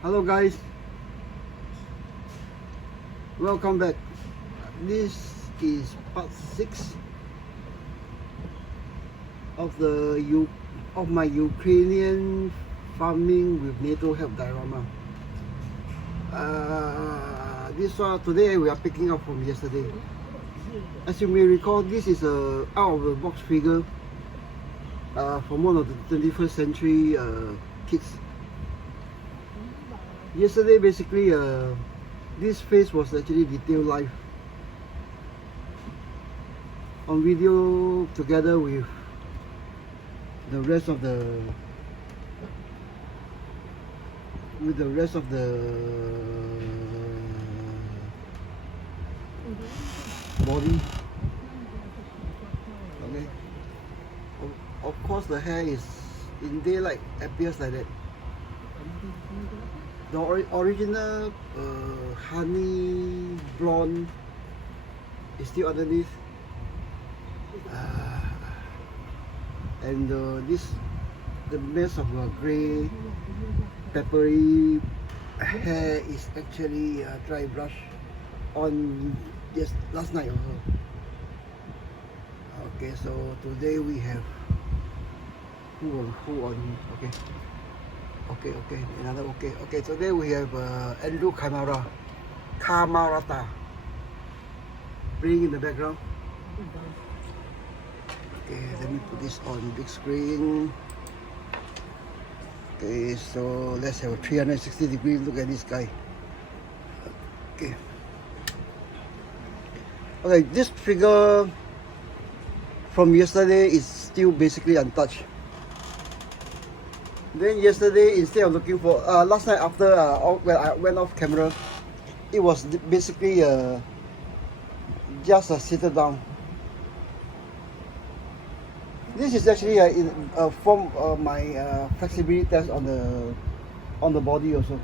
Hello guys, welcome back. This is part 6 of my Ukrainian farming with NATO help diorama. Today we are picking up from yesterday. As you may recall, this is a out of the box figure from one of the 21st century kits. Yesterday, basically, this face was actually detailed live on video together with the rest of the body. Okay. Of course, the hair is in daylight appears like that. The original honey blonde is still underneath, and the mess of grey peppery hair is actually dry brush on last night also. Okay, so today we have who on okay, another okay. Today we have Andrew Camarata playing in the background. Okay, let me put this on big screen. Okay, so let's have a 360-degree look at this guy. Okay, this figure from yesterday is still basically untouched. Then yesterday, instead of looking for last night after when I went off camera, it was basically just seated down. This is actually a form of my flexibility test on the body also.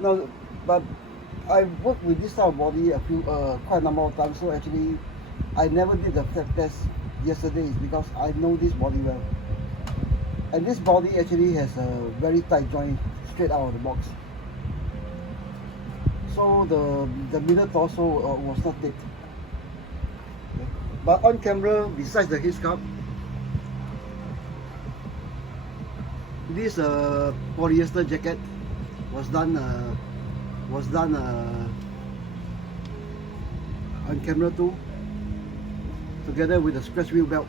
Now, but I worked with this type of body quite a number of times. So actually, I never did the flat test yesterday is because I know this body well. And this body actually has a very tight joint straight out of the box. So the middle torso was not thick. Okay. But on camera, besides the headsculpt, this polyester jacket was done on camera too, together with the scratch wheel belt.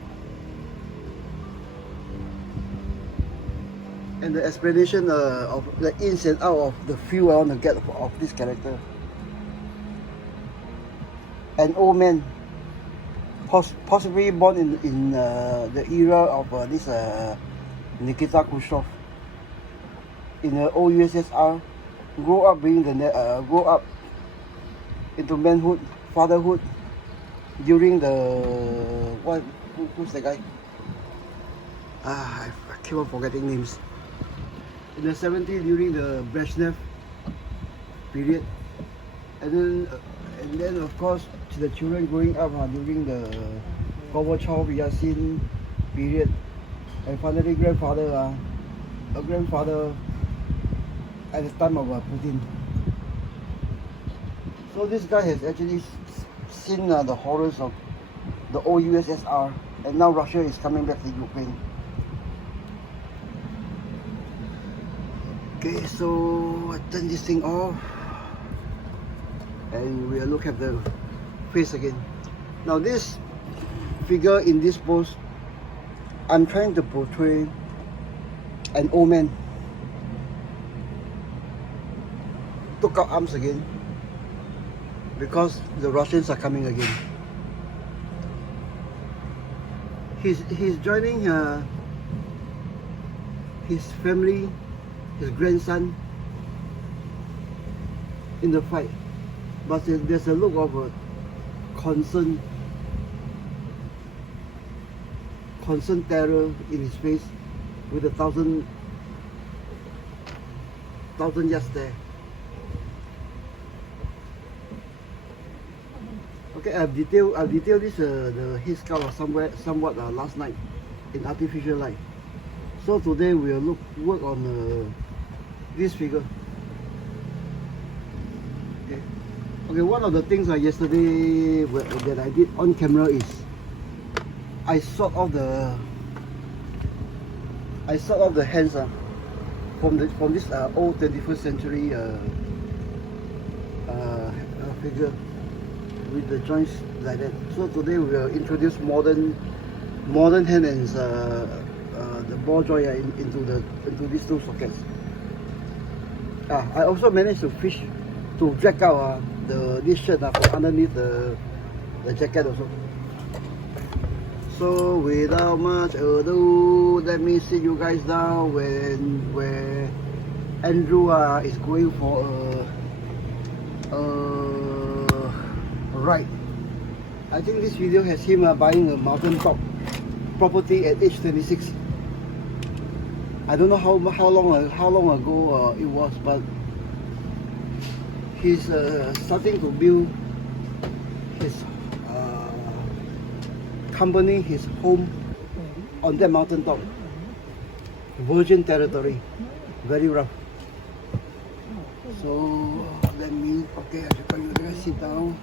And the explanation of the ins and out of the feel I want to get of this character. An old man, possibly born in the era of this Nikita Khrushchev in the old USSR, grew up into manhood, fatherhood during the who's the guy? I keep on forgetting names. In the 70s, during the Brezhnev period, and then of course the children growing up during the Gorbachev Yeltsin period, and finally a grandfather at the time of Putin. So this guy has actually seen the horrors of the old USSR, and now Russia is coming back to Ukraine. Okay, so I turn this thing off and we'll look at the face again. Now this figure in this pose, I'm trying to portray an old man. Took out arms again because the Russians are coming again. He's joining his family, his grandson in the fight, but there's a look of concern terror in his face with a thousand yard stare. Okay, I've detailed this the headsculpt somewhat last night in artificial light. So today we'll work on this figure. Okay, one of the things yesterday that I did on camera is I sort off the hands from this old 21st century figure with the joints like that. So today we will introduce modern hand and the ball joint into these two sockets. I also managed to drag out this shirt from underneath the jacket also. So without much ado, let me sit you guys down where Andrew is going for a ride. I think this video has him buying a mountaintop property at age 26. I don't know how long ago it was, but he's starting to build his company, his home on that mountaintop. Virgin territory, very rough. So let me, okay, you guys sit down.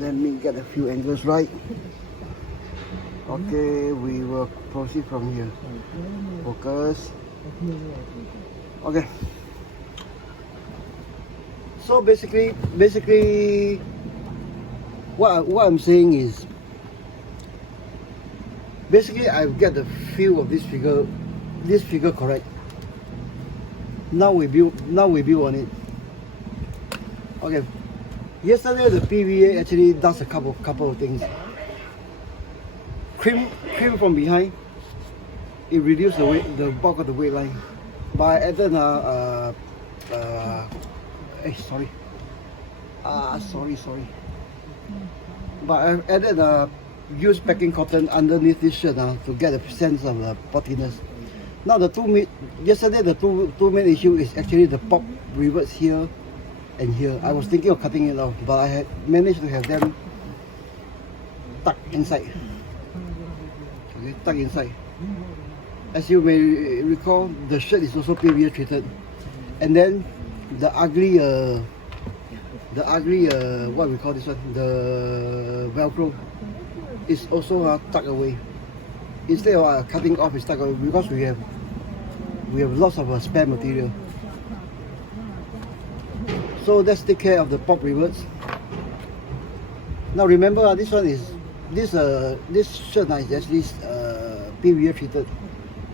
Let me get a few angles right. Okay, we will proceed from here. Focus. Okay. So basically, what I'm saying is, basically I get the feel of this figure correct. Now we build on it. Okay. Yesterday the PVA actually does a couple of things. Crimp from behind. It reduced the bulk of the weight line. But I added sorry. But I added used packing cotton underneath this shirt to get a sense of the pottiness. Now yesterday the two main issue is actually the pop rivets here and here. I was thinking of cutting it off, but I had managed to have them tucked inside. Okay, tucked inside. As you may recall, the shirt is also PVA treated, and then the ugly what we call this one, the Velcro is also tucked away. Instead of cutting off, it's tucked away because we have lots of spare material. So let's take care of the pop rivets. Now remember, this shirt is actually PVA treated.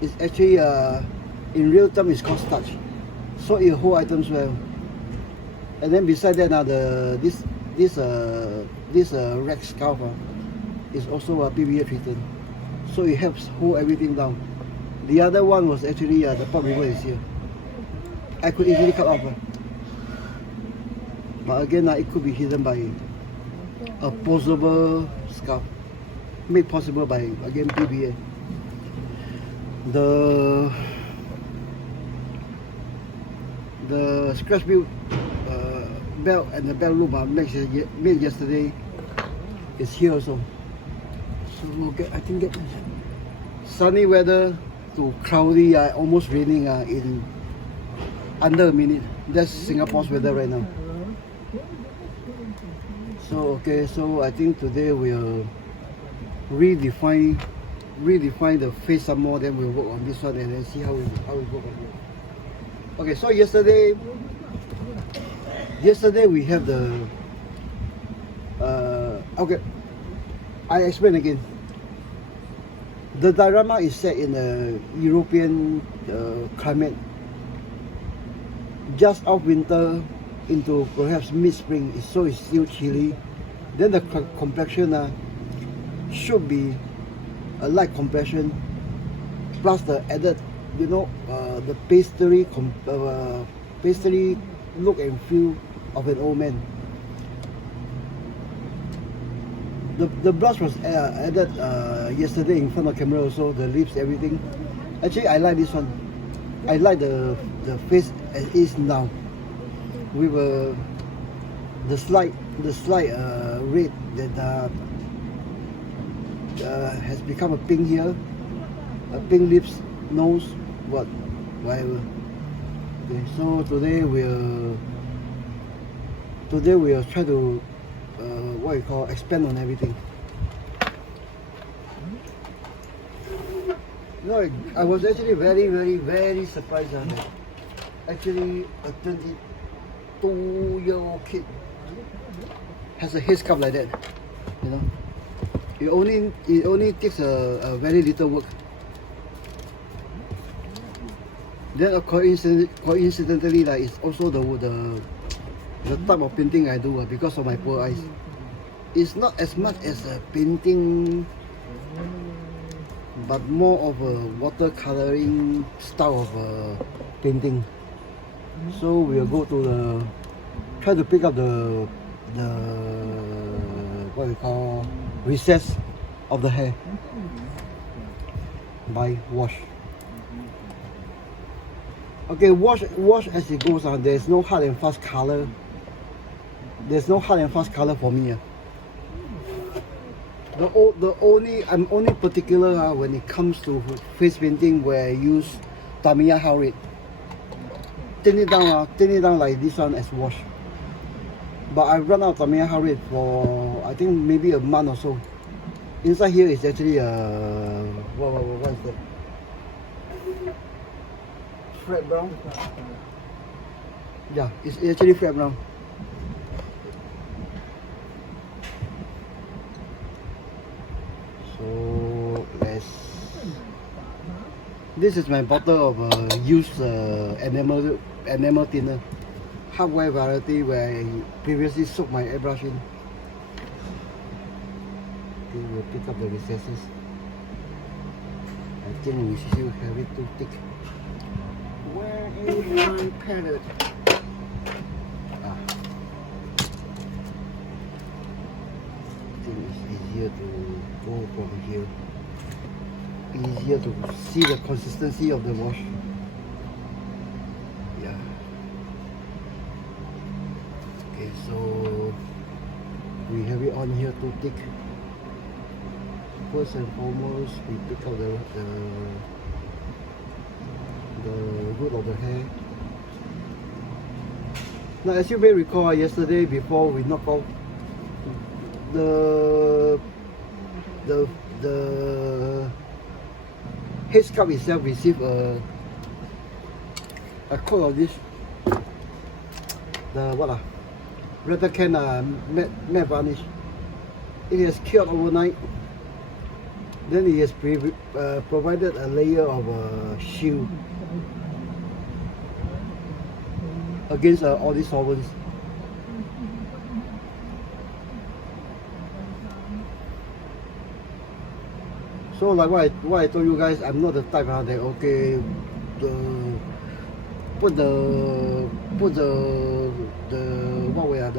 It's actually in real term it's called starch, so it hold items well. And then beside that this rack scarf is also PVA treated, so it helps hold everything down. The other one was actually the pop rivet is here. I could easily cut off, but again it could be hidden by a posable scarf made possible by, again, PVA. The scratch build belt and the belt loop made yesterday is here also. So I think sunny weather to cloudy, almost raining in under a minute. That's Singapore's weather right now. So so I think today we'll redefine the face some more, then we'll work on this one and then see how we work on it. Okay, so yesterday we have the okay, I explain again. The diorama is set in a European climate, just off winter into perhaps mid-spring, so it's still chilly. Then the complexion should be a light complexion, plus the added, the pastry look and feel of an old man. The blush was added yesterday in front of camera also, the lips, everything. Actually, I like this one. I like the face as is now, with the slight red that has become a pink here, a pink lips, nose, whatever. Okay, so today we'll try to what you call expand on everything. No, I was actually very surprised that actually a 22-year-old kid has a headsculpt like that. You know, it only takes a very little work. Then coincidentally, like, it's also the type of painting I do because of my poor eyes. It's not as much as a painting, but more of a watercoloring style of painting. So we'll go to try to pick up the what we call recess of the hair by wash. Okay, wash as it goes on. There's no hard and fast color. There's no hard and fast color for me. I'm only particular when it comes to face painting where I use Tamiya red. Thin it down like this one as wash. But I've run out of Tamiya red for I think maybe a month or so. Inside here is actually what is that? Fred brown. Yeah, it's actually Fred brown. So this is my bottle of used enamel thinner, half white variety, where I previously soaked my airbrush in. Okay, we'll pick up the recesses. I think we still have it too thick. Where is my palette? I think it's easier to go from here. Easier to see the consistency of the wash. Yeah. Okay, so we have it on here too thick. First and foremost, we pick out the root of the hair. Now, as you may recall, yesterday before we knock out the headsculpt itself received a coat of this rather can matte varnish. It has cured overnight. Then it has provided a layer of shield against all these solvents. So like what I told you guys, I'm not the type that okay, put the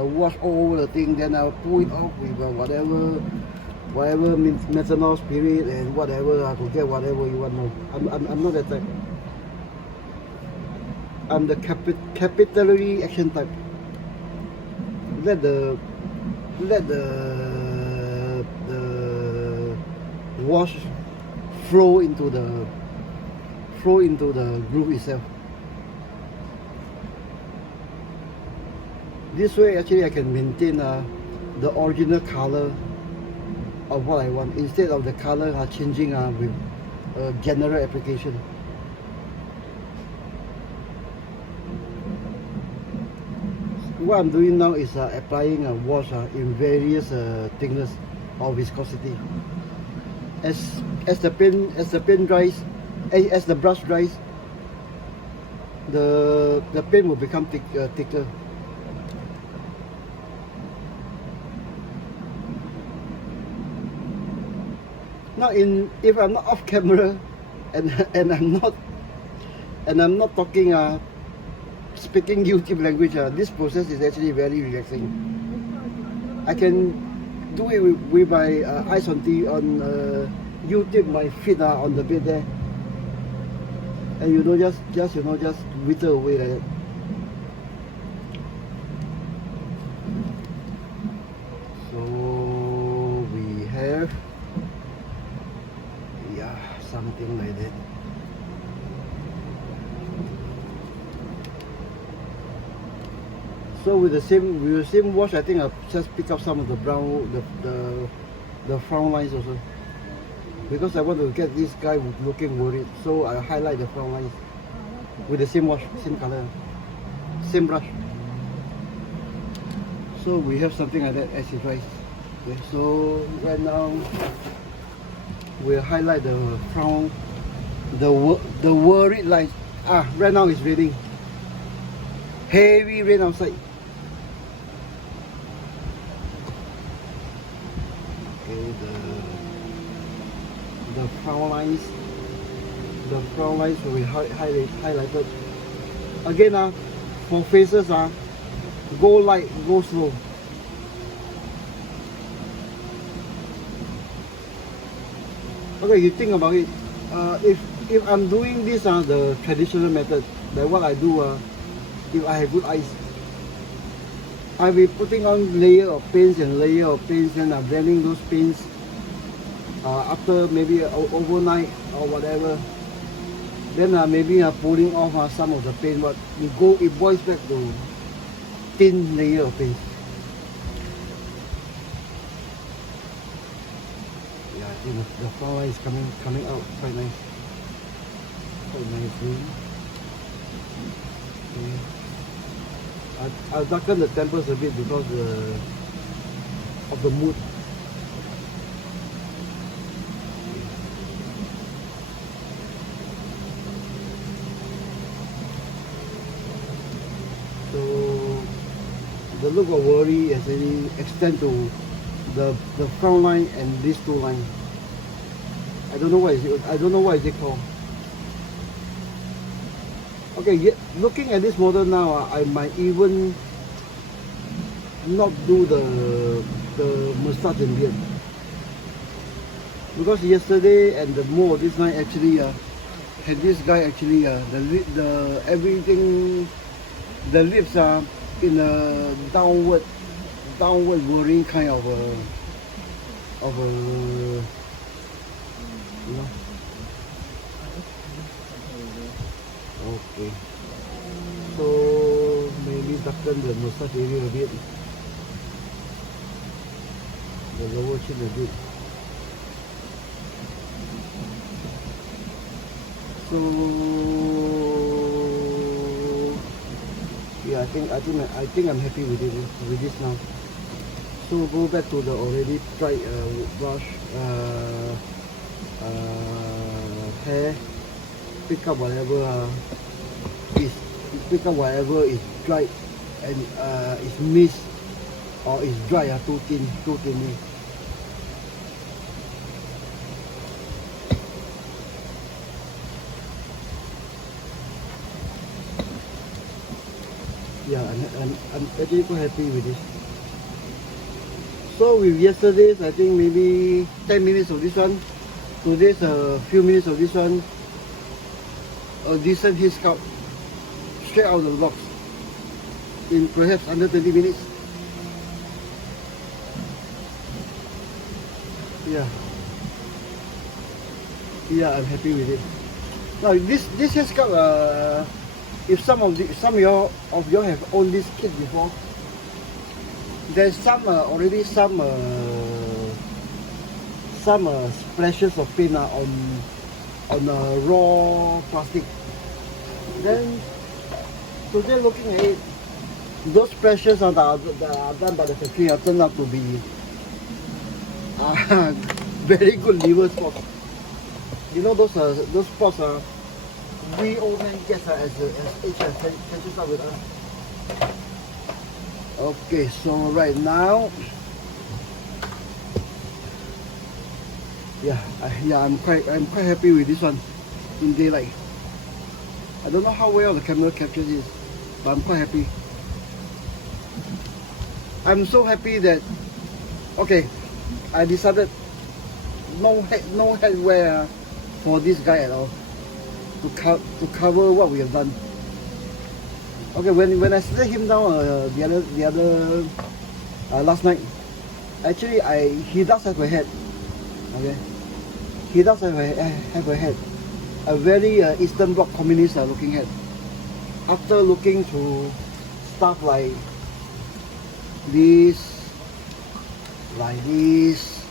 wash all over the thing, then I'll pull it off with whatever methanol spirit and whatever I could get whatever you want. No, I'm not that type. I'm the capillary action type. Let the wash flow into the groove itself. This way actually I can maintain the original color of what I want instead of the color changing with general application. What I'm doing now is applying a wash in various thickness or viscosity. As the paint dries, as the brush dries, the paint will become thicker. Now, if I'm not off camera, and I'm not talking speaking YouTube language, this process is actually very relaxing. I can do it with my eyes on YouTube, my feet are on the bed there, and just wither away like that. So we have something like that. So with the same wash, I think I'll just pick up some of the brown, the frown lines also, because I want to get this guy looking worried. So I highlight the frown lines with the same wash, same color, same brush. So we have something like that as it dries. Okay, so right now we'll highlight the frown, the worried lines. Right now it's raining, heavy rain outside. Okay, the frown lines will be highlighted again. For faces, go light, go slow. Okay, you think about it. If I'm doing this the traditional method, like what I do, if I have good eyes, I'll be putting on layer of paints and layer of paints, and I'm blending those paints after maybe overnight or whatever. Then maybe pulling off some of the paint, but it boils back to thin layer of paint. Yeah, I think the flower is coming out quite nice. Quite nicely. Okay. I'll darken the temples a bit because of the mood. So the look of worry actually extend to the frown line and these two lines. I don't know what is it called. Okay, looking at this model now, I might even not do the mustache and beard, because yesterday and the more this night actually had this guy actually the everything, the lips are in a downward worrying kind of a you know. Okay, so maybe darken the mustache area a bit, the lower chin a bit. So yeah, I think I'm happy with this now. So go back to the already dried brush, hair. Pick up whatever is dried and is missed or is dry, too thinly. Yeah, I'm actually quite happy with this. So with yesterday's, I think maybe 10 minutes of this one, today's a few minutes of this one, a decent headsculpt straight out of the box in perhaps under 20 minutes. Yeah, I'm happy with it. Now this headsculpt, if some of y'all have owned this kit before, there's already some splashes of paint on raw plastic. Then today looking at it, those splashes that are done by the factory turned out to be very good liver spots. You know those spots we old men get as age catches up with us. Okay, so right now, I'm quite happy with this one in daylight. I don't know how well the camera captures it, but I'm quite happy. I'm so happy that, okay, I decided no headwear for this guy at all to cover what we have done. Okay, when I set him down the other last night, actually he does have a head. Okay, he does have a head, a very Eastern Bloc communist looking head. After looking through stuff like this, like this,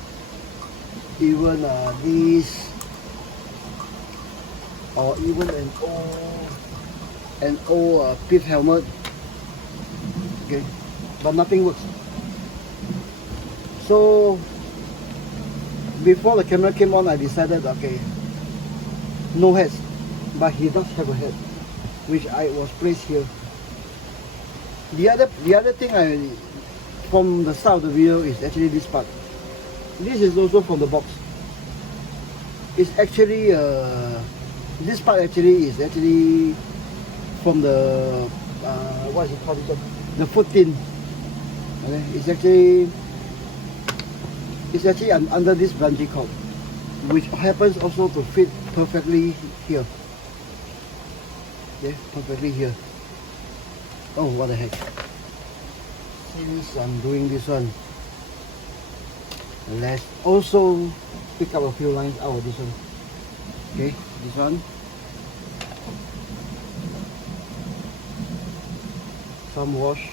even this, or even an old pit helmet. Okay, but nothing works. So before the camera came on, I decided, okay, no heads, but he does have a head, which I was placed here. The other thing from the start of the video is actually this part. This is also from the box. It's actually this part actually is actually from the what is it called? The foot tin. Okay, it's actually under this bungee cord, which happens also to fit perfectly here. Okay, perfectly here. Oh, what the heck. Since I'm doing this one, let's also pick up a few lines out of this one. Okay, this one. Some wash.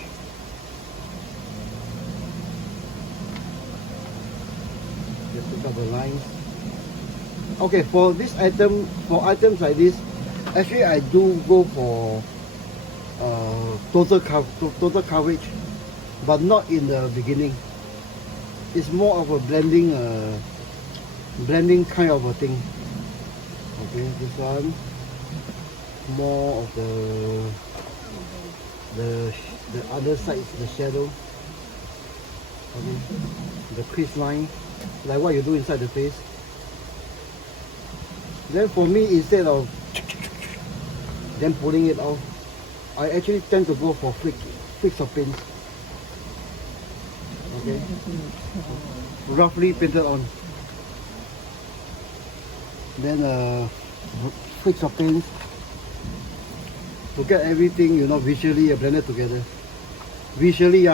Just pick up the lines. Okay, for this item, for items like this, actually I do go for total coverage, but not in the beginning. It's more of a blending kind of a thing. Okay, this one more of the other side, the shadow. Okay, the crease line, like what you do inside the face. Then for me, instead of then pulling it off, I actually tend to go for flicks of paint. Okay, roughly painted on. Then flicks of paint to get everything, you know, visually blended together. Visually,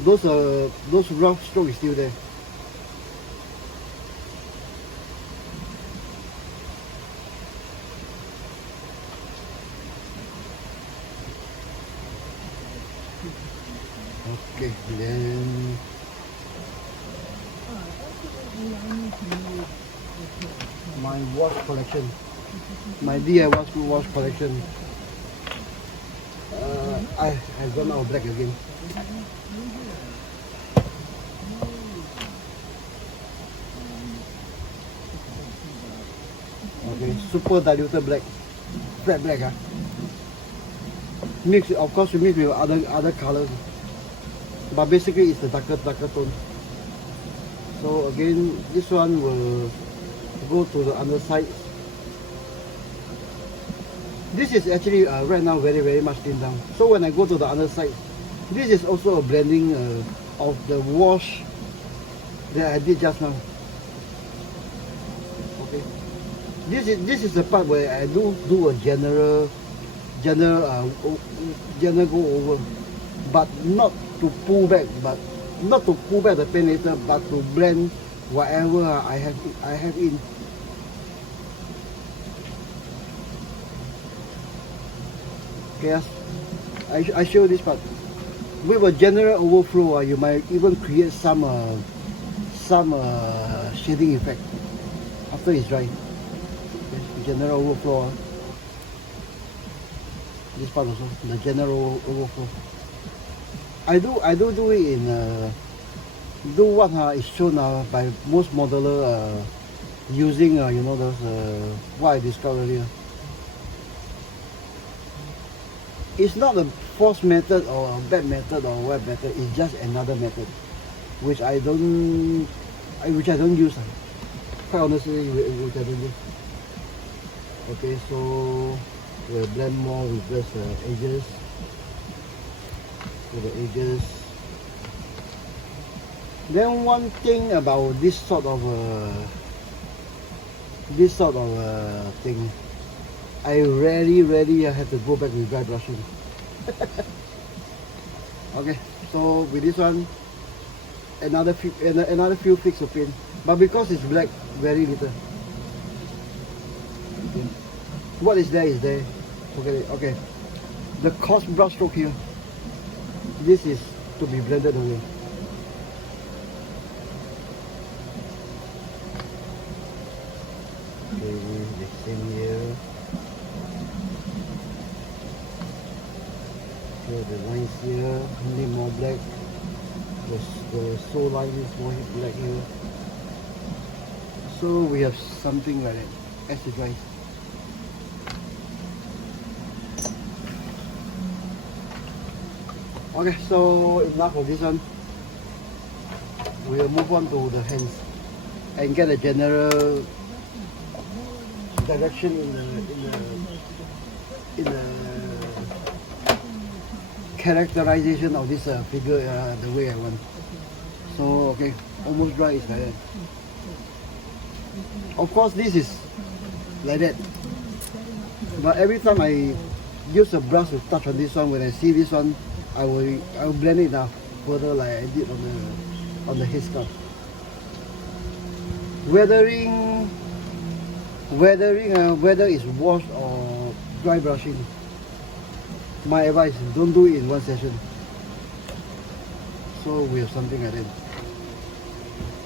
those rough strokes is still there. Okay, then my wash collection, my DIY wash collection. I've gone out of black again. Okay, super diluted black, flat black. Mix, of course, you mix with other colors, but basically it's the darker tone. So again, this one will go to the underside. This is actually right now very much thinned down. So when I go to the underside, this is also a blending of the wash that I did just now. Okay, this is the part where I do a general go over, but not to pull back, the paint later, but to blend whatever I have in. Okay, I show this part. With a general overflow, you might even create some shading effect after it's dry. Okay, general overflow. This part also, the general overflow. I do it in do what is shown by most modeler using you know, those what I described earlier. It's not a false method or a bad method or what method. It's just another method, which I don't use. Quite honestly, which I don't use. Okay, so we'll blend more with this edges. With the edges. Then one thing about this sort of thing, I rarely have to go back with dry brushing. Okay, so with this one, another few flicks of paint, but because it's black, very little. Okay. What is there is there. Forget it. Okay, the coarse brush stroke here. This is to be blended away. Okay, the same here. So the lines here, only more black. The sole line is more black here. So we have something like that as it dries. Okay, so enough of this one. We'll move on to the hands and get a general direction in the characterization of this figure the way I want. So okay, almost dry is like that. Of course this is like that, but every time I use a brush to touch on this one, when I see this one, I will blend it now further like I did on the headsculpt. Whether it's wash or dry brushing, my advice, don't do it in one session. So we have something like that.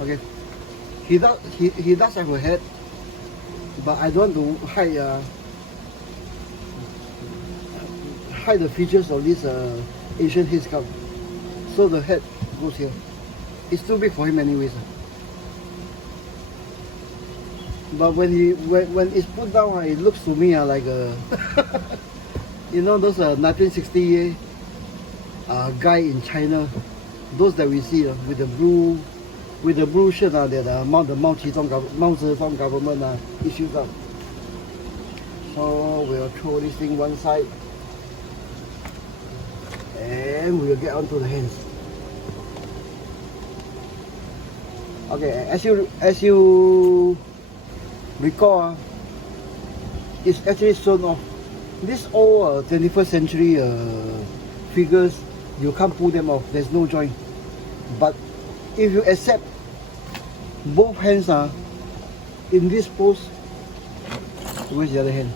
Okay, he does have a head, but I don't want to hide the features of this Asian headsculpt. So the head goes here. It's too big for him anyways. But when it's put down, it looks to me like a you know those 1960 guy in China, those that we see with the blue shirt that the Mao Zedong government issued out. So we'll throw this thing one side, and we'll get onto the hands. Okay, as you recall, it's actually sewn off. These old 21st century figures, you can't pull them off. There's no joint. But if you accept both hands are in this pose, where's the other hand?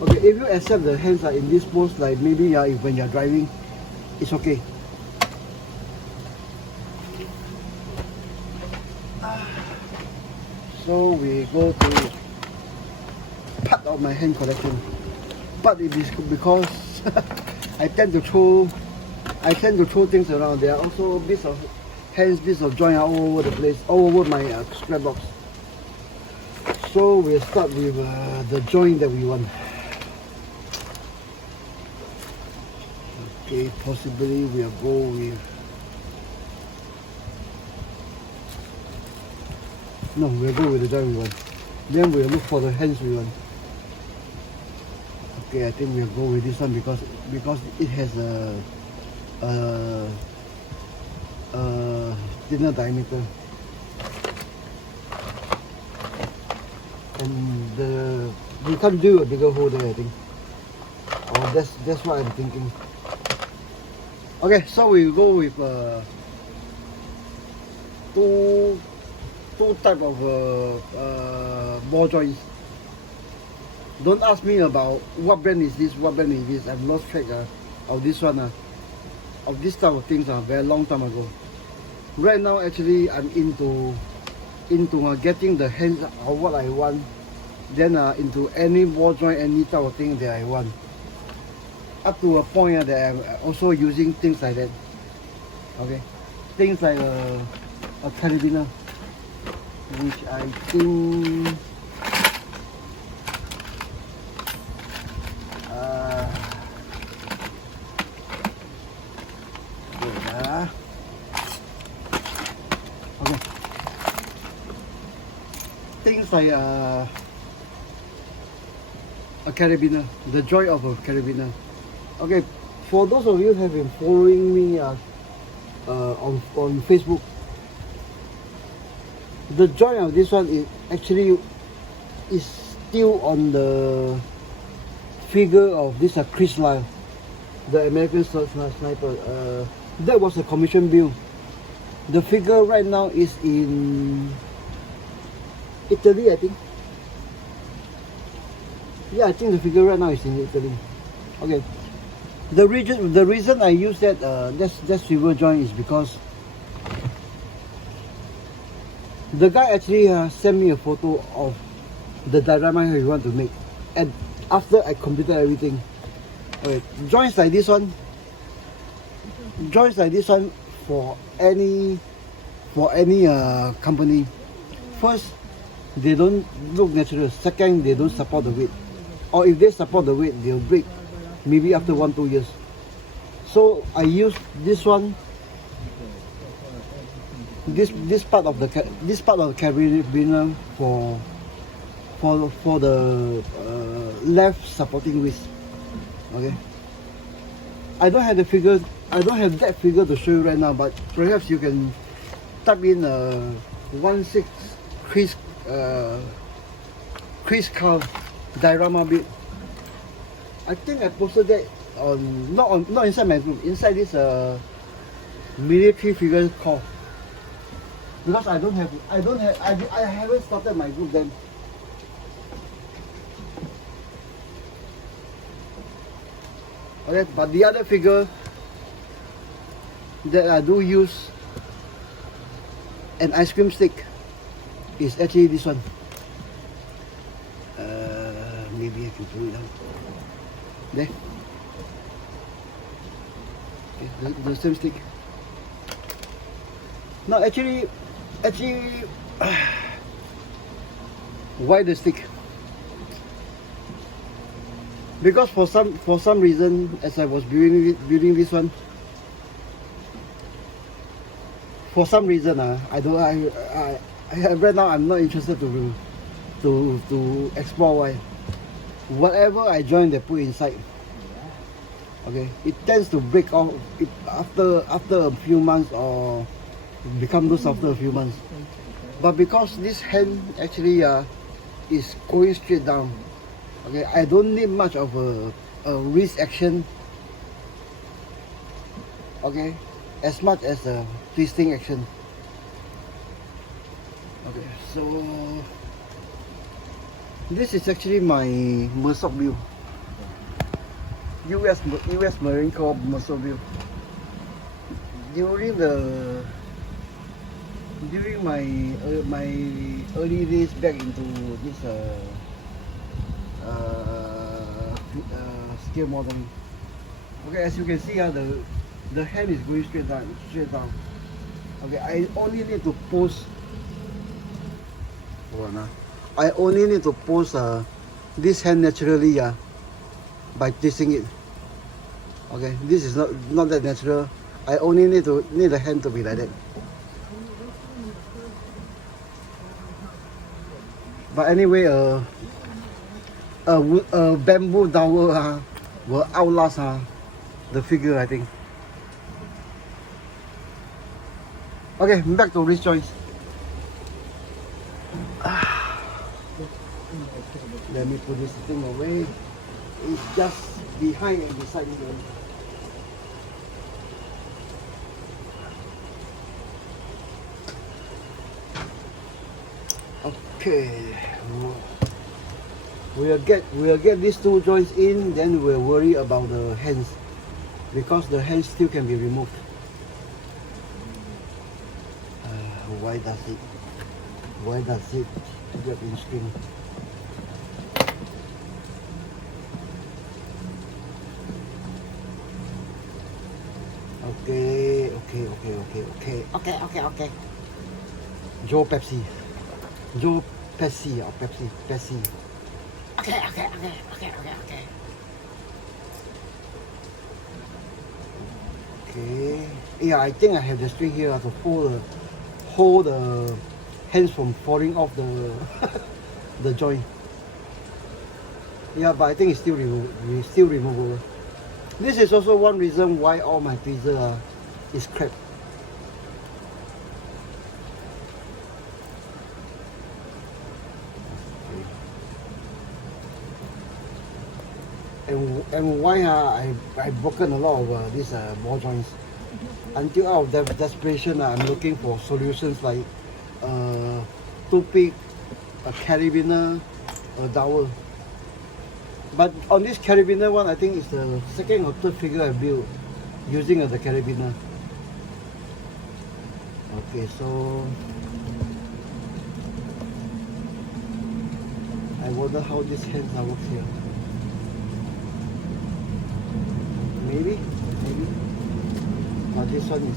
Okay, if you accept the hands are in this pose, like maybe if when you're driving, it's okay. So we go to part of my hand collection, but it is because I tend to throw things around. There are also bits of hands, bits of joint all over the place, all over my scrap box. So we'll start with the joint that we want. Okay, possibly we'll go with. No, we'll go with the joint we want. Then we'll look for the hands we want. Okay, I think we'll go with this one because it has a thinner diameter, and we can't do a bigger hole there, I think. Or that's what I'm thinking. Okay, so we go with two type of ball joints. Don't ask me about what brand is this, what brand is this. I've lost track of this one, of this type of things a very long time ago. Right now, actually, I'm into getting the hands of what I want, then into any ball joint, any type of thing that I want. Up to a point that I'm also using things like that. Okay, things like a carabiner, which I think okay, things like a carabiner, the joy of a carabiner. Okay, for those of you who have been following me on Facebook, the joint of this one is actually still on the figure of this Chris Lyle, the American sniper. That was a commission build. The figure right now is in Italy, I think. Yeah, I think the figure right now is in Italy. Okay, The reason I use that swivel joint is because the guy actually sent me a photo of the diorama he want to make, and after I completed everything, okay, joints like this one for any company. First, they don't look natural. Second, they don't support the weight, or if they support the weight, they'll break maybe after 1-2 years. So I use this one, this part of the carabiner for the left supporting wrist. Okay, I don't have the figure. I don't have that figure to show you right now, but perhaps you can type in 1/6 crease curve diorama bit. I think I posted that not inside my group, inside this military figure call. Because I haven't started my group then. Okay, but the other figure that I do use an ice cream stick is actually this one. Maybe I can pull it out. There. Okay, the same stick. Now actually, why the stick? Because for some reason, as I was building this one, for some reason I right now I'm not interested to explore why. Whatever I join, they put inside. Okay, it tends to break off after a few months, or become loose after a few months. But because this hand actually is going straight down, okay, I don't need much of a wrist action, okay, as much as a twisting action. Okay, so this is actually my Mersoc view, US Marine Corps Mersoc view. During my early days back into this scale modeling. Okay, as you can see, the hand is going straight down. Okay, I only need to pose. I only need to pose this hand naturally by twisting it. Okay, this is not that natural. I only need the hand to be like that. But anyway, a bamboo dowel will outlast the figure, I think. Okay, back to wrist joints. Let me put this thing away. It's just behind and beside me. Okay, we'll get these two joints in, then we'll worry about the hands, because the hands still can be removed. Why does it get in string? Okay. Joe Pepsi. Okay. Okay. Yeah, I think I have the string here to hold the hands from falling off the joint. Yeah, but I think it's still removable. This is also one reason why all my tweezers is cracked. And why I've broken a lot of these ball joints. Until out of desperation, I'm looking for solutions like toothpick, a carabiner, a dowel. But on this carabiner one, I think it's the second or third figure I built using the carabiner. Okay, so I wonder how this hands are works here. Maybe. This one is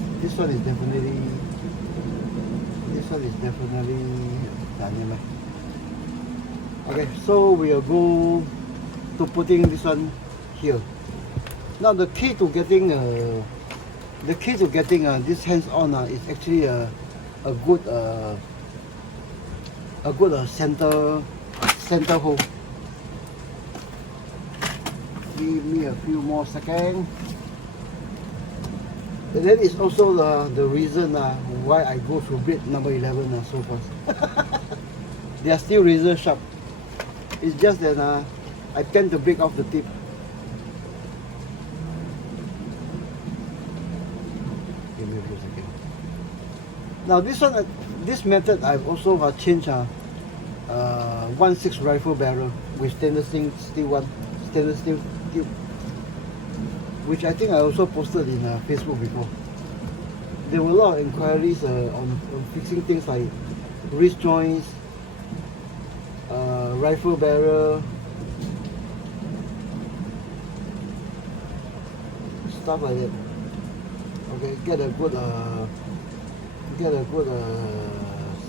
definitely dynamic. Okay, so we'll go to putting this one here. Now the key to getting this hands on is actually a good center hole. Give me a few more seconds. And that is also the reason why I go through bit number 11 so fast. They are still razor sharp. It's just that I tend to break off the tip. Give me a few seconds. Now this method I've also changed 1/6 rifle barrel with stainless steel tube, which I think I also posted in Facebook before. There were a lot of inquiries on fixing things like wrist joints, rifle barrel, stuff like that. Okay, get a good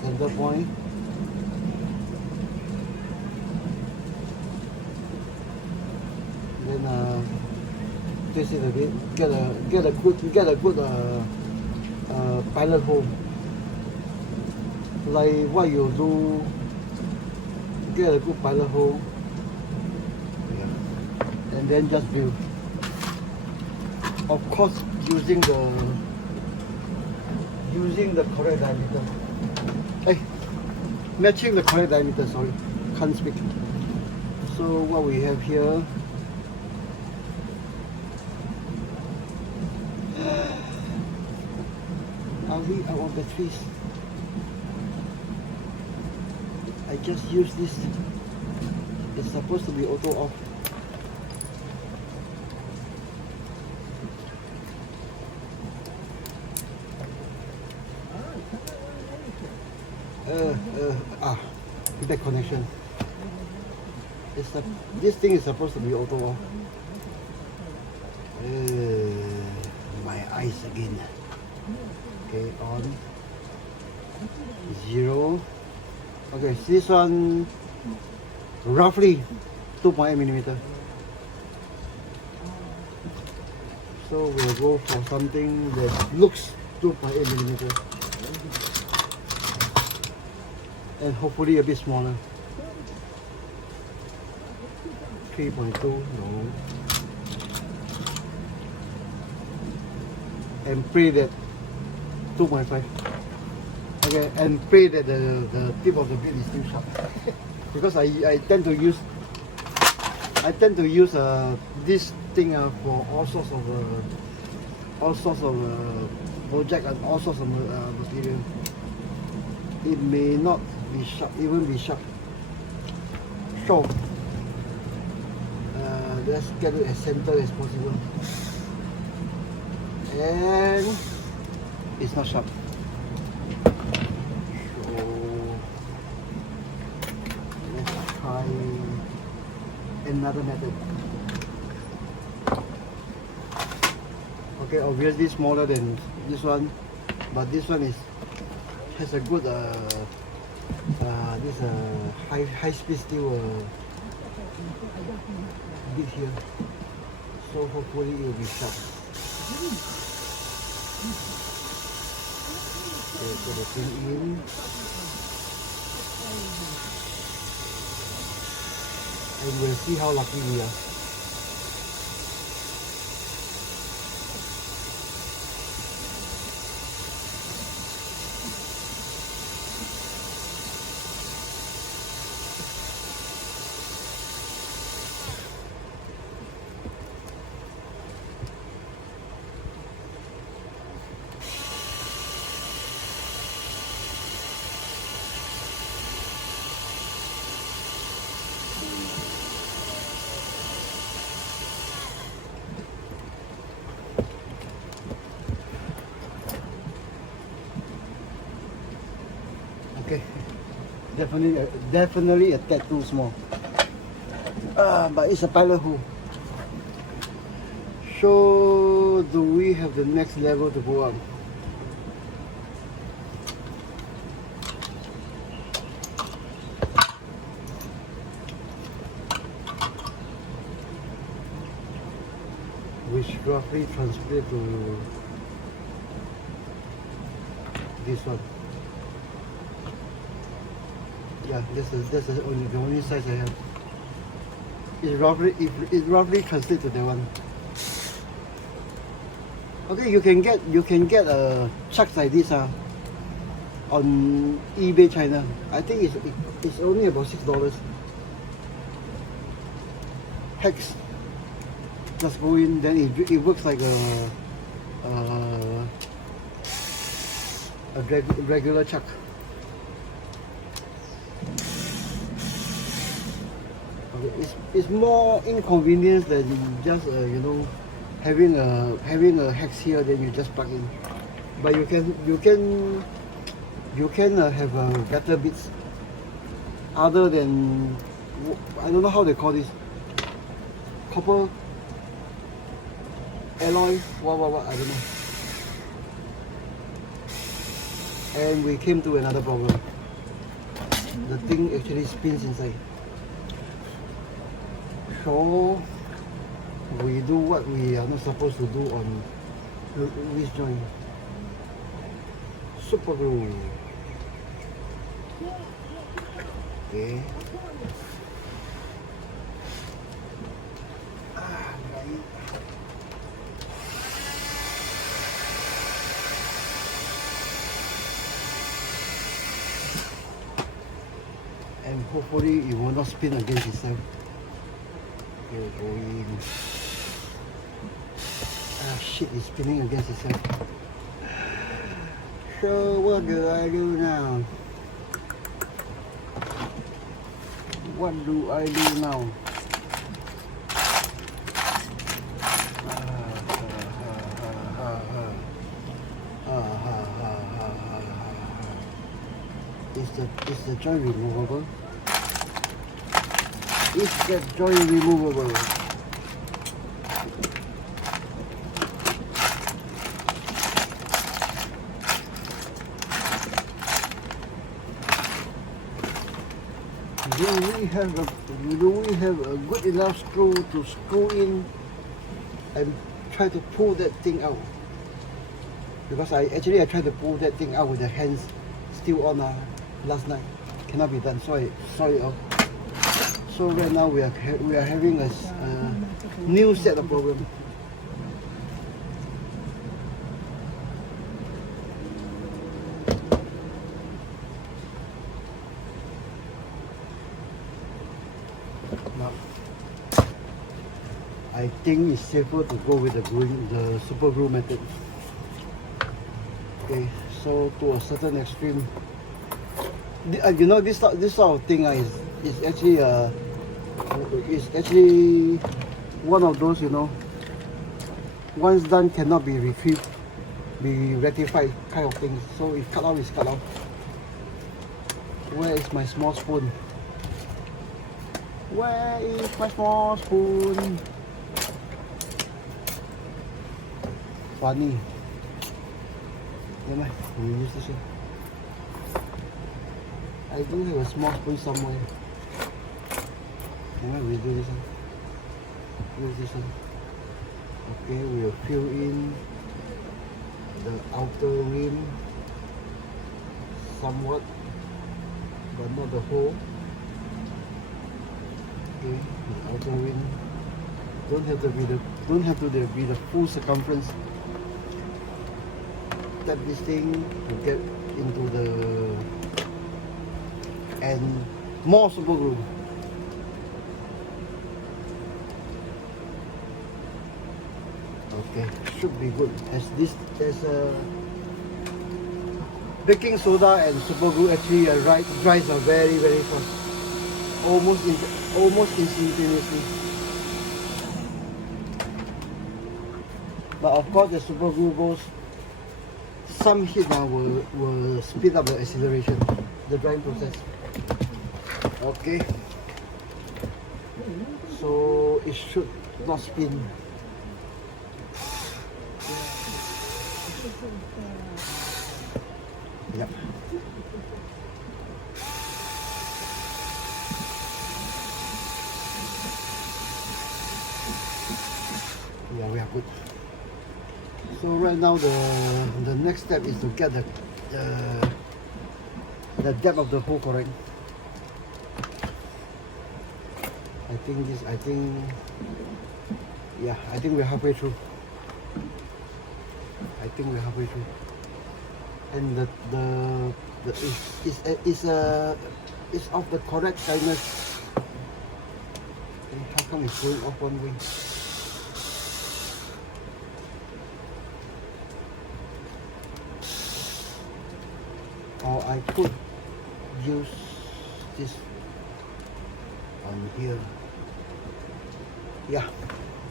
center point. Then twist it a bit. Get a good pilot hole. Like what you do. Get a good pilot hole. Yeah. And then just build. Of course, using the correct diameter. Hey, matching the correct diameter. Sorry, can't speak. So what we have here. Are we out of batteries? I just use this. It's supposed to be auto off. Back connection. This thing is supposed to be auto off. My eyes again. Okay, on 0. Okay, this one roughly 2.8 millimeter. So we'll go for something that looks 2.8 millimeter. And hopefully a bit smaller. 3.2, no. And pray that 2.5. Okay, and pray that the tip of the blade is still sharp. Because I tend to use this thing for all sorts of project and all sorts of material. It may not be sharp, even be sharp. So let's get it as center as possible. And it's not sharp. So let's try another method. Okay, obviously smaller than this one, but this one has a good high speed steel bit here, so hopefully it will be sharp. Okay, put the thing in. And we'll see how lucky we are. definitely a tad too small. But it's a pilot hole. So do we have the next level to go up? Which roughly translate to this one. Yeah, that's the only size I have. It roughly translates to that one. Okay, you can get chucks like this on eBay China. I think it's only about $6. Hex. Just go in, then it works like a regular chuck. Okay, it's more inconvenience than just you know, having a hex here, then you just plug in. But you can have better bits other than, I don't know how they call this, copper alloy, what I don't know. And we came to another problem. The thing actually spins inside. So we do what we are not supposed to do on this joint. Super glue. Okay. And hopefully it will not spin against itself. Okay, going. Shit, it's spinning against itself. So what do I do now? What do I do now? Is the joint removable? Is that joint removable? Do we have a good enough screw to screw in and try to pull that thing out? Because I tried to pull that thing out with the hands still on last night. Cannot be done. Sorry. So right now we are having a new set of problems. Now, I think it's safer to go with the super glue method. Okay, so to a certain extreme, you know, this sort of thing is actually one of those, you know, once done cannot be retrieved, be rectified kind of thing. So if cut off, is cut off. Where is my small spoon? Where is my small spoon? Funny. Never mind, we use this one. I do have a small spoon somewhere. Never mind, we do this one. Use this one. Okay, we'll fill in the outer rim somewhat, but not the whole. Okay, the outer rim don't have to be the full circumference. Tap this thing to get into the and more super glue. Okay, should be good. As baking soda and super glue actually dries very fast, almost instantaneously. But of course, the super glue goes, some heat now will speed up the acceleration, the drying process. Okay. So it should not spin. Yep. Yeah, we are good. So right now the next step is to get the depth of the hole correct. I think we're halfway through. And it's of the correct sizes. How come it's going off one way? Or I could use this on here. Yeah,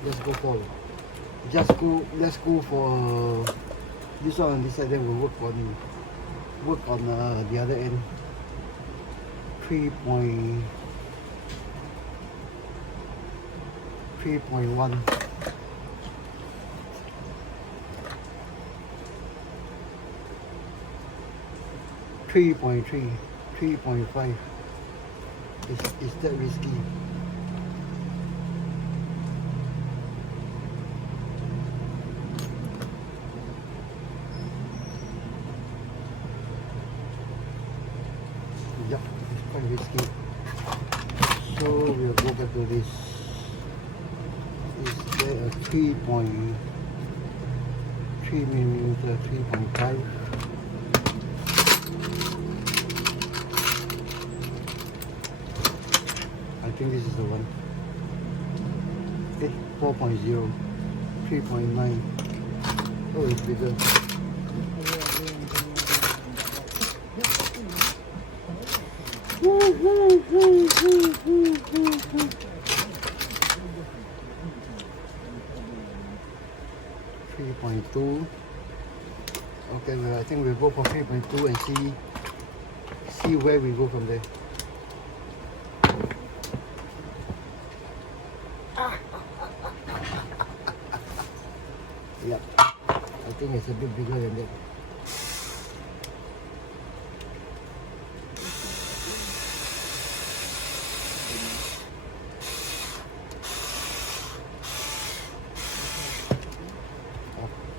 let's go forward. Let's go for this one on this side, then we'll work on the other end. 3.1. 3.3, 3.5. Is that risky? Yeah, it's quite risky. So we'll go back to this. Is there a 3.3 millimeter, 3.5? I think this is the one. Okay, 4.0, 3.9. Oh, it's bigger. .2. Okay, well, I think we'll go for 3.2 and see where we go from there. Yep, I think it's a bit bigger than that.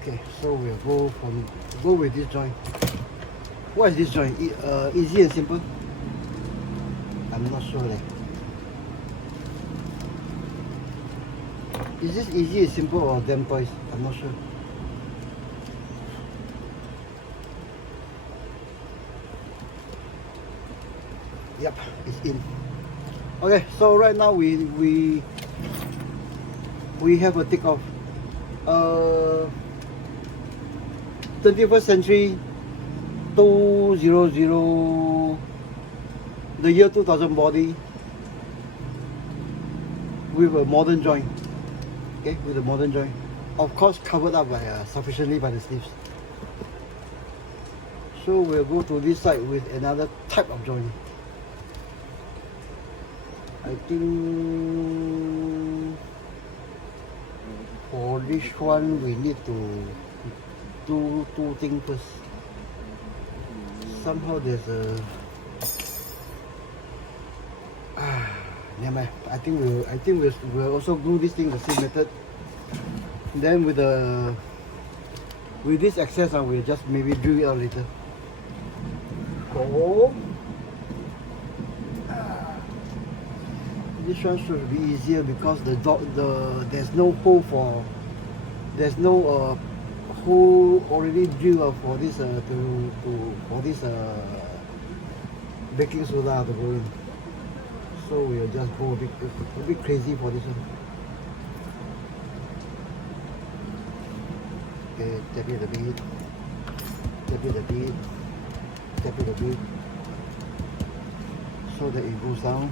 Okay, so we'll go with this joint. What is this joint? Easy and simple? I'm not sure. Is this easy and simple or damn toys? I'm not sure. Yep, it's in. Okay, so right now we have a takeoff. 21st century 200, the year 2000 body with a modern joint. Okay, with a modern joint, of course covered up by sufficiently by the sleeves. So we'll go to this side with another type of joint. I think for this one we need to do two things first. Somehow there's a never mind. I think we'll also glue this thing the same method. Then with this excess, we'll just maybe drill it out later. Oh, this one should be easier because there's no hole hole already drilled for this for this baking soda to go in. So we'll just go a bit crazy for this one. Okay, tap it a bit, tap it a bit, tap it a bit, so that it goes down,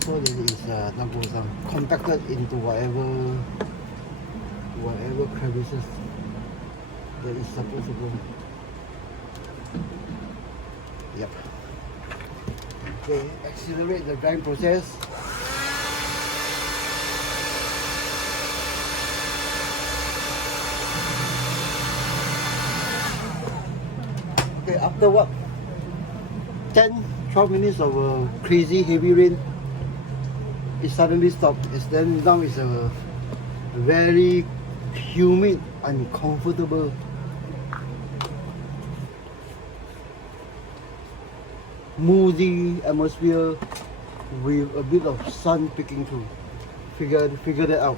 so that it is not goes down, compacted into whatever crevices that is supposed to go. Yep. Okay, accelerate the grind process. Okay, after what? 10-12 minutes of crazy heavy rain, it suddenly stopped. Then now it's a very humid, uncomfortable, moody atmosphere with a bit of sun peeking through. Figure that out.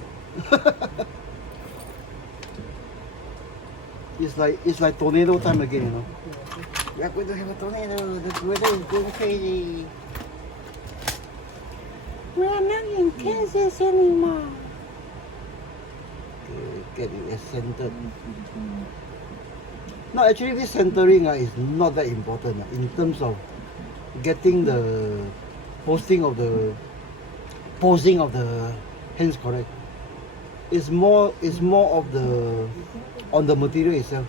It's like tornado time again, you know. We are going to have a tornado. The weather is going crazy. We are not in Kansas anymore. Okay, get it centered. No, actually this centering is not that important in terms of getting the posing of the hands correct. It's more of the on the material itself.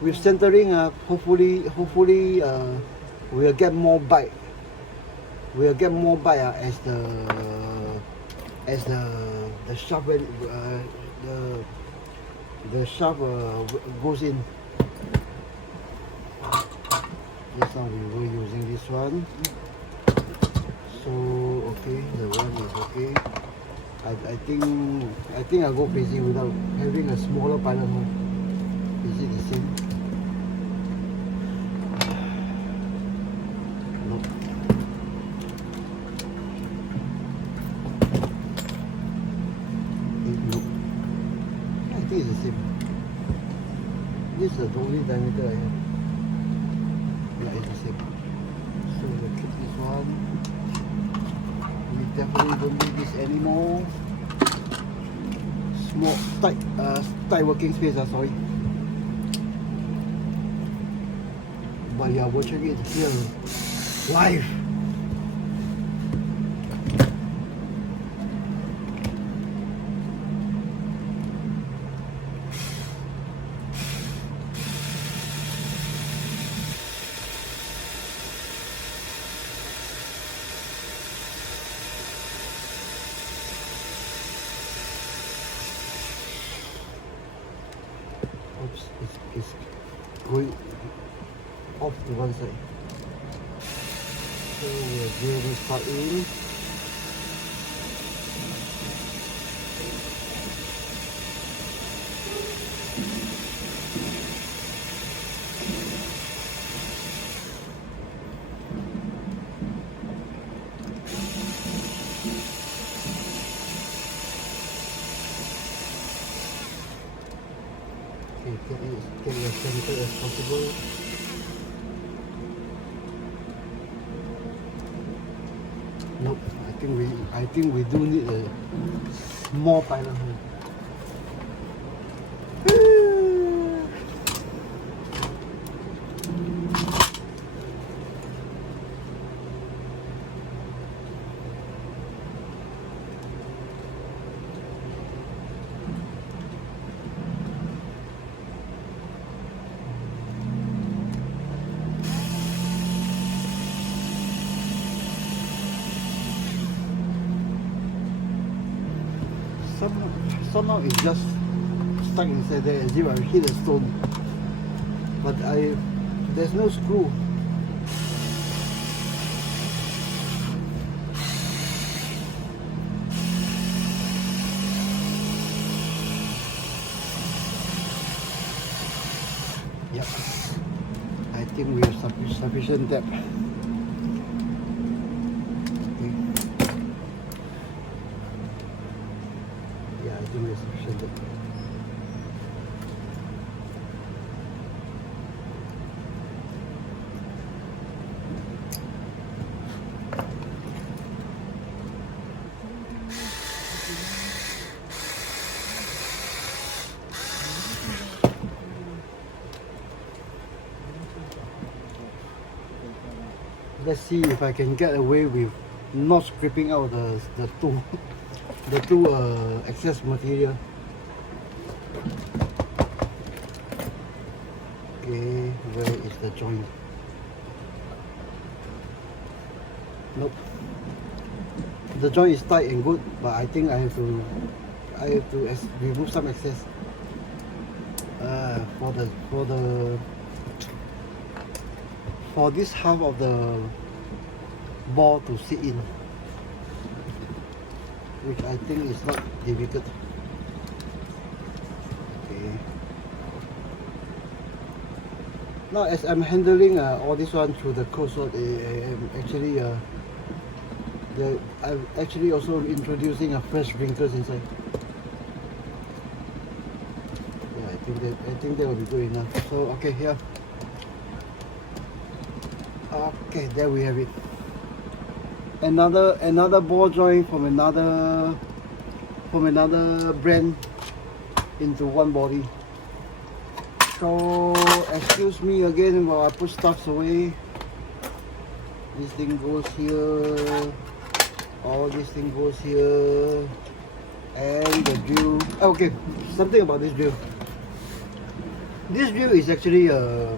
With centering, hopefully we'll get more bite. We'll get more bite as the shaft the shaft goes in. Just now we were using this one. So okay, the one is okay. I think I'll go crazy without having a smaller pilot hole. Is it the same? Nope. Nope. I think it's the same. This is the only diameter I have. Yeah, it's the same. So we'll keep this one. We definitely don't need this anymore. Small, tight working space, sorry. But you are watching it here live. Oops, it's going off to one side. So we'll drill this part in. Get it as center as possible. Nope, I think we do need a small pilot hole. Somehow it's just stuck inside there as if I hit a stone. But there's no screw. Yep. I think we have sufficient depth. I think it's sufficient. Let's see if I can get away with not scraping out the two excess material. Okay, where is the joint? Nope. The joint is tight and good, but I think I have to remove some excess for this half of the ball to sit in, which I think is not difficult. Okay. Now as I'm handling all this one through the code, so I'm actually also introducing a fresh wrinkles inside. Yeah, I think that will be good enough. So okay, here. Okay, there we have it. Another ball joint from another brand into one body. So excuse me again while I put stuffs away. This thing goes here. All this thing goes here. And the drill. Okay, something about this drill. This drill is actually a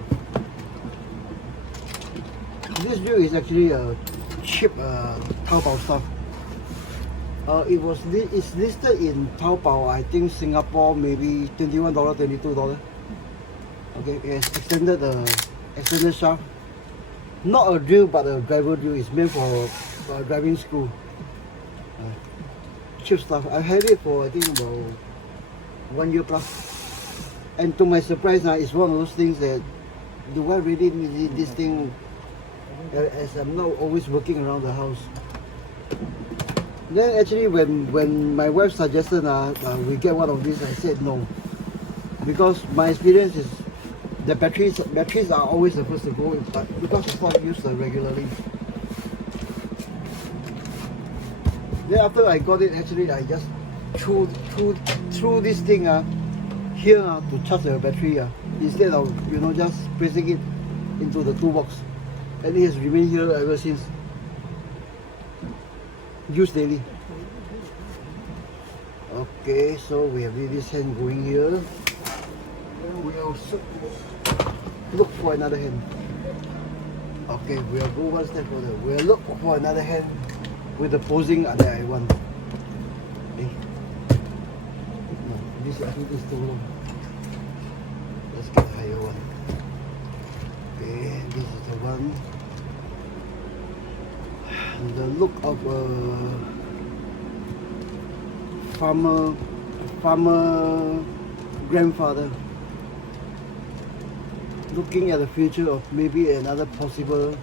cheap Taobao stuff. It's listed in Taobao, I think Singapore maybe $21, $22. Okay, it's extended shaft. Not a drill, but a driver drill. It's meant for driving school. Cheap stuff. I had it for I think about 1 year plus. And to my surprise, it's one of those things that do I really need this thing? As I'm not always working around the house. Then actually when my wife suggested we get one of these, I said no, because my experience is the batteries are always the first to go, but because it's not used regularly. Then after I got it, actually I just threw this thing here to charge the battery instead of just placing it into the toolbox. And it has remained here ever since. Used daily. Okay, so we have this hand going here. And we also look for another hand. Okay, we'll go one step further. We'll look for another hand with the posing that I want. Okay. No, I think this is too long. Let's get a higher one. Okay, this is the one. The look of a farmer grandfather looking at the future of maybe another possible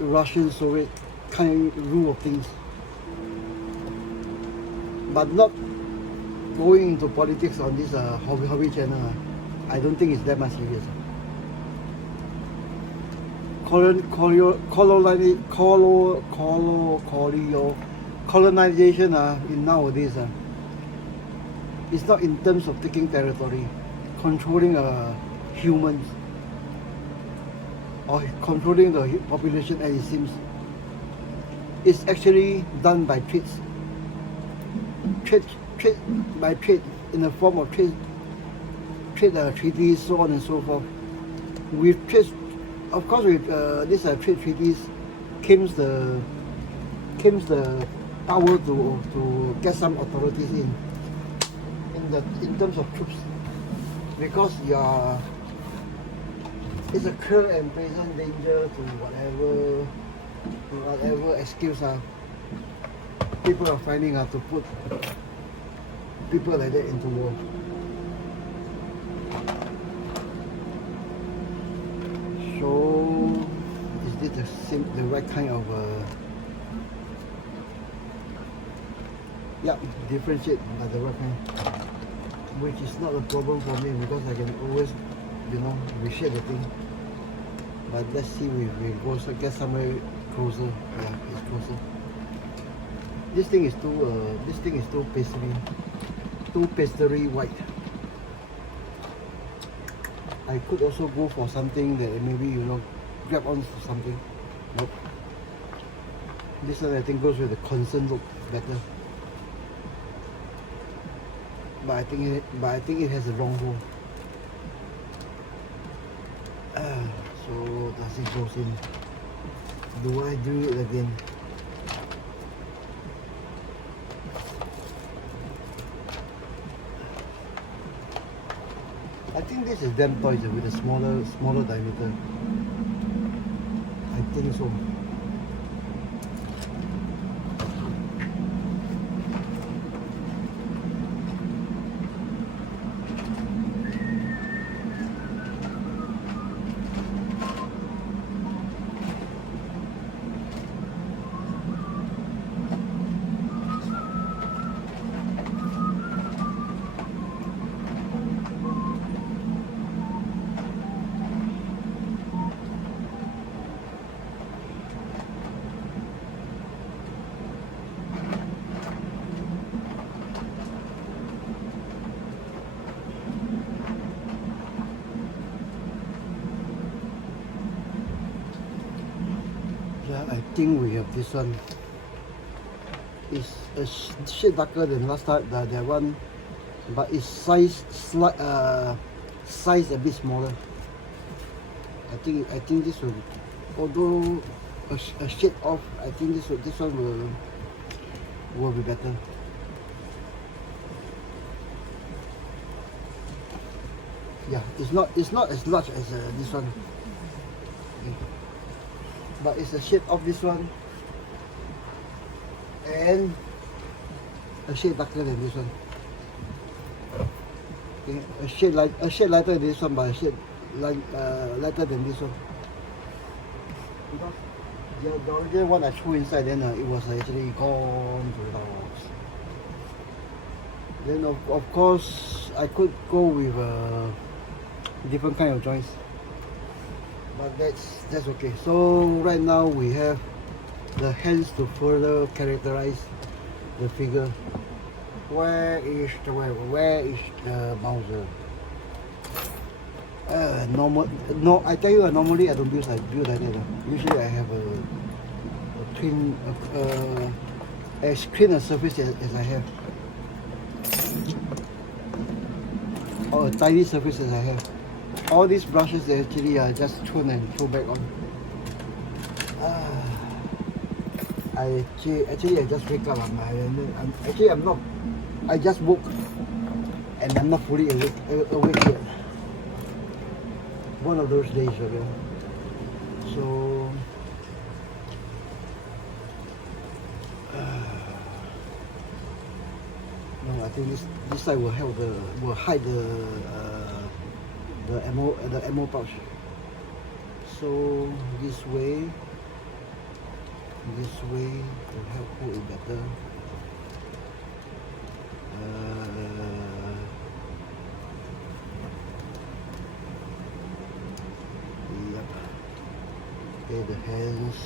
Russian Soviet kind of rule of things, but not going into politics on this hobby channel. I don't think it's that much serious. Colonization in nowadays it's not in terms of taking territory, controlling humans or controlling the population, as it seems. It's actually done by trade in the form of trade treaties, so on and so forth. With trade, of course, with these trade treaties comes the power to get some authorities in terms of troops, because it's a clear and present danger to whatever excuse people are finding to put people like that into war. So is this the right kind of differentiate by the right kind, which is not a problem for me because I can always reshape the thing. But let's see if we go get somewhere closer. Yeah, it's closer. This thing is too pastry white. I could also go for something that maybe grab onto something. Nope. This one I think goes with the concern look better. But I think it has a long hole. So does it goes in? do I do it again? I think this is damn toys with a smaller diameter. I think so. I think we have this one. It's a shade darker than last time, that one, but it's size a bit smaller. I think this will, although a shade off, I think this one will be better. Yeah, it's not as large as this one. Okay. But it's a shade of this one and a shade darker than this one. Okay, a shade lighter than this one, but a shade lighter than this one. Because the original one I threw inside, then it was actually gone to the dogs. Then of course I could go with different kind of joints. But that's okay. So right now we have the hands to further characterize the figure. Where is the Mauser? No, I tell you, normally I don't build like that. Usually I have a clean, as clean a surface as I have, or a tidy surface as I have. All these brushes they actually are just thrown and throw back on. I just wake up. I'm not. I just woke, and I'm not fully awake yet. One of those days, okay. So no, I think this side will help will hide the ammo pouch. So this way to help hold it better. Yep. Okay, the hands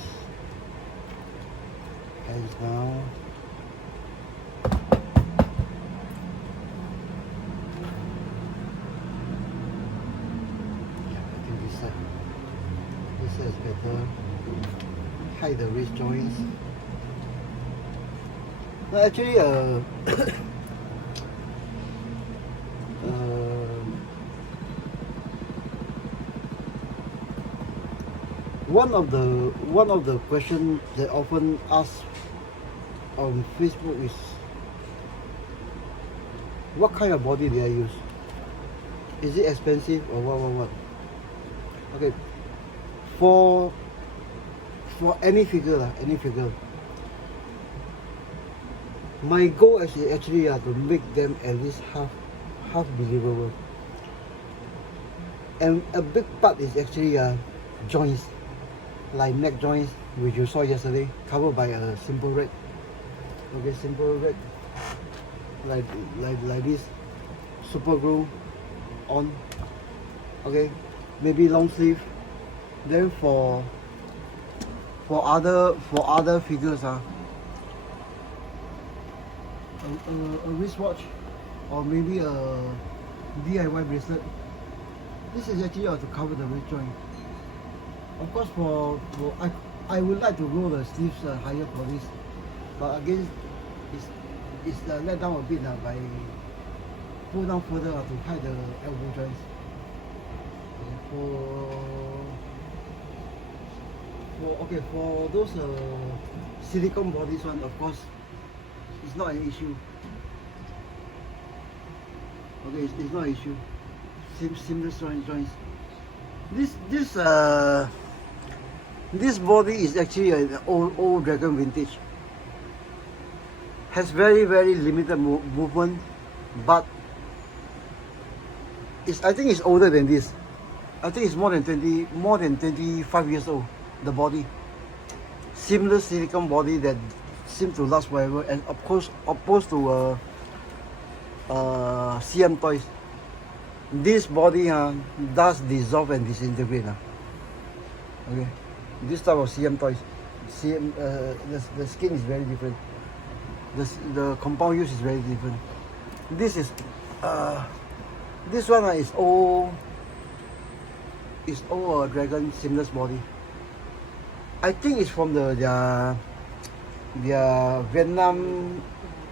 down. This is better. Hide the wrist joints. No, actually, one of the questions that often asked on Facebook is, what kind of body do I use? Is it expensive or what? Okay, for any figure, my goal is actually to make them at least half believable. And a big part is actually joints, like neck joints, which you saw yesterday, covered by a simple red. Okay, simple red, like this, super glue on. Okay, maybe long sleeve. Then for other figures, a wristwatch, or maybe a DIY bracelet. This is actually to cover the wrist joint. Of course, I would like to roll the sleeves higher for this, but again, it's let down a bit by pull down further to hide the elbow joints. For for those silicone bodies one, of course, it's not an issue. Okay, it's not an issue. Seamless joints. This body is actually an old Dragon vintage. Has very limited movement, but I think it's older than this. I think it's more than 25 years old. The body, seamless silicone body that seems to last forever, and of course opposed to CM toys. This body does dissolve and disintegrate. Okay, this type of CM toys, the skin is very different. The compound use is very different. This is this one is old Dragon seamless body. I think it's from their Vietnam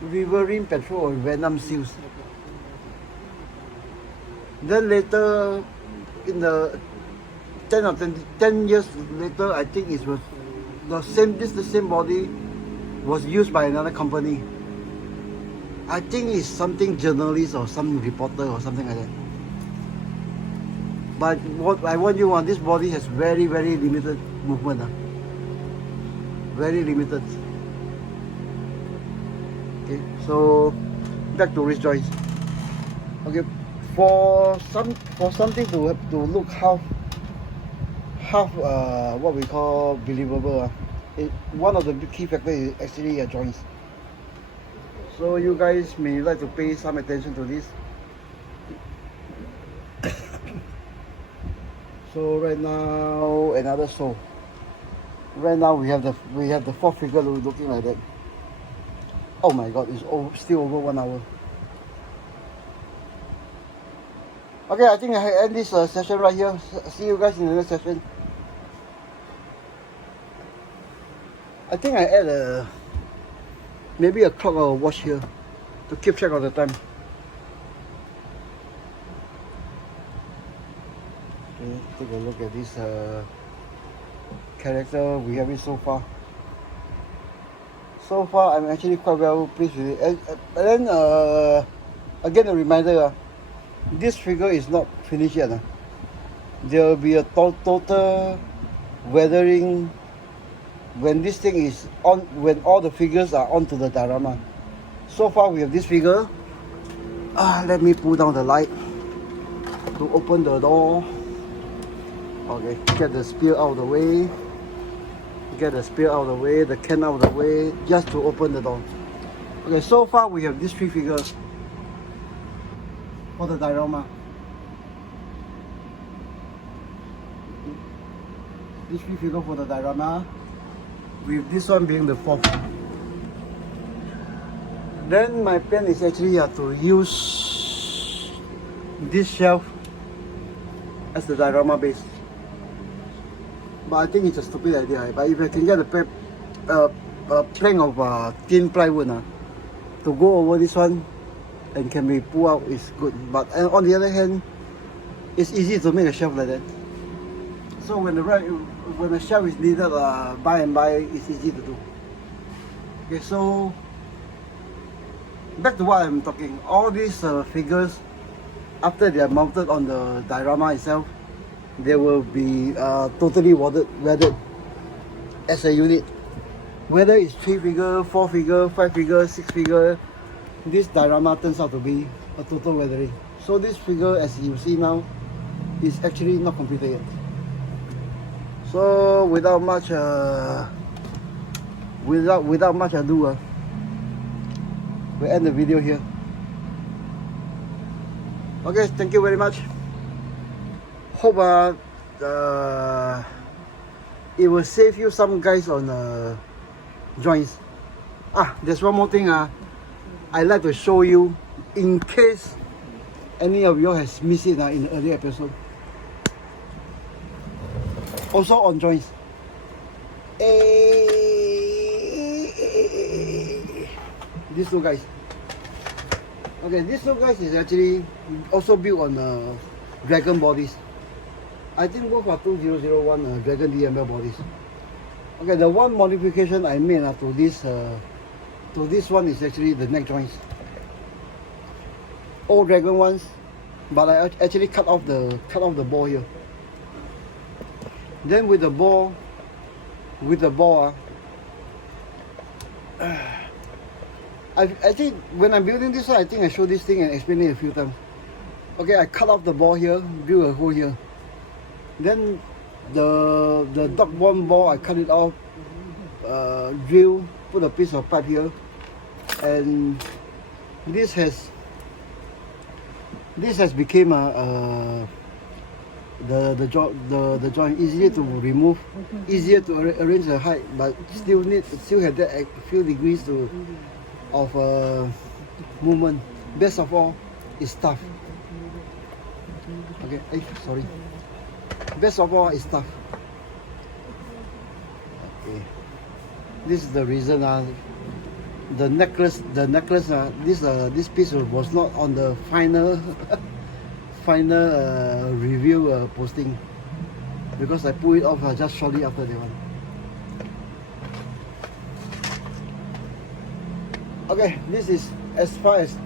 Riverine Patrol or Vietnam SEALs. Then later, in the 10 years later, I think it was the same body was used by another company. I think it's something journalist or some reporter or something like that. But what I want you on, this body has very limited movement. Very limited. Okay, so back to wrist joints. Okay, for something to look half what we call believable, one of the key factors is actually joints. So you guys may like to pay some attention to this. So right now another sole. Right now we have the fourth figure looking like that. Oh my god, it's still over 1 hour. Okay, I think I end this session right here. See you guys in the next session. I think I add maybe a clock or a watch here to keep track of the time. Okay, take a look at this character we have it so far. So far, I'm actually quite well pleased with it. And then again, a reminder: this figure is not finished yet. There will be a total weathering when this thing is on, when all the figures are onto the diorama. So far, we have this figure. Let me pull down the light to open the door. Okay, get the spear out of the way. Get the spear out of the way, the can out of the way, just to open the door. Okay, so far we have these 3 figures for the diorama. These 3 figures for the diorama, with this one being the 4th. Then my plan is actually to use this shelf as the diorama base. But I think it's a stupid idea. But if I can get a plank of thin plywood to go over this one and can be pulled out, is good. But on the other hand, it's easy to make a shelf like that. So when the shelf is needed by and by, it's easy to do. Okay, so back to what I'm talking. All these figures, after they are mounted on the diorama itself, they will be totally weathered as a unit. Whether it's 3 figure, 4 figure, 5 figure, 6 figure, this diorama turns out to be a total weathering. So this figure, as you see now, is actually not completed yet. So without much ado, we end the video here. Okay, thank you very much. Hope it will save you some guys on joints. There's one more thing I'd like to show you in case any of you has missed it in the earlier episode. Also on joints. These 2 guys. Okay, these 2 guys is actually also built on Dragon bodies. I think both are 2001 Dragon DML bodies. Okay, the one modification I made to this one is actually the neck joints. Old Dragon ones, but I actually cut off the ball here. Then with the ball, I think when I'm building this one, I think I showed this thing and explained it a few times. Okay, I cut off the ball here, drill a hole here. Then the dog bone ball, I cut it off, drill, put a piece of pipe here, and this has became the joint easier to remove, easier to arrange the height, but still have that few degrees of movement. Best of all is tough. Okay, sorry. Best of all is tough. Okay, this is the reason. The necklace. This piece was not on the final review posting because I pulled it off just shortly after that one. Okay, this is as far as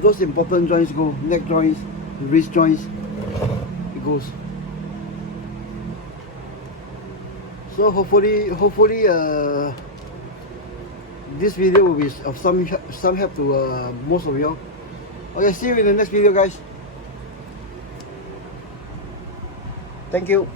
those important joints go. Neck joints, wrist joints, it goes. So hopefully this video will be of some help to most of you. Okay, see you in the next video, guys. Thank you.